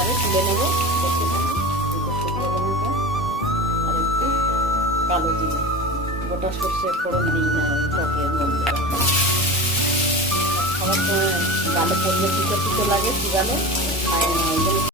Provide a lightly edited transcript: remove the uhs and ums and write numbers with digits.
এবারে তুলে নেবো, দেখতে থাকি। দুটো শুকনো লঙ্কা আর একটু কালো জিরে, গোটা সর্ষে ফোড়ন দিই না ওই টকের মধ্যে। খাবার সময় গালে পড়লে পিঠে পিঠে লাগে, কি গালে খায় না, ওই জন্য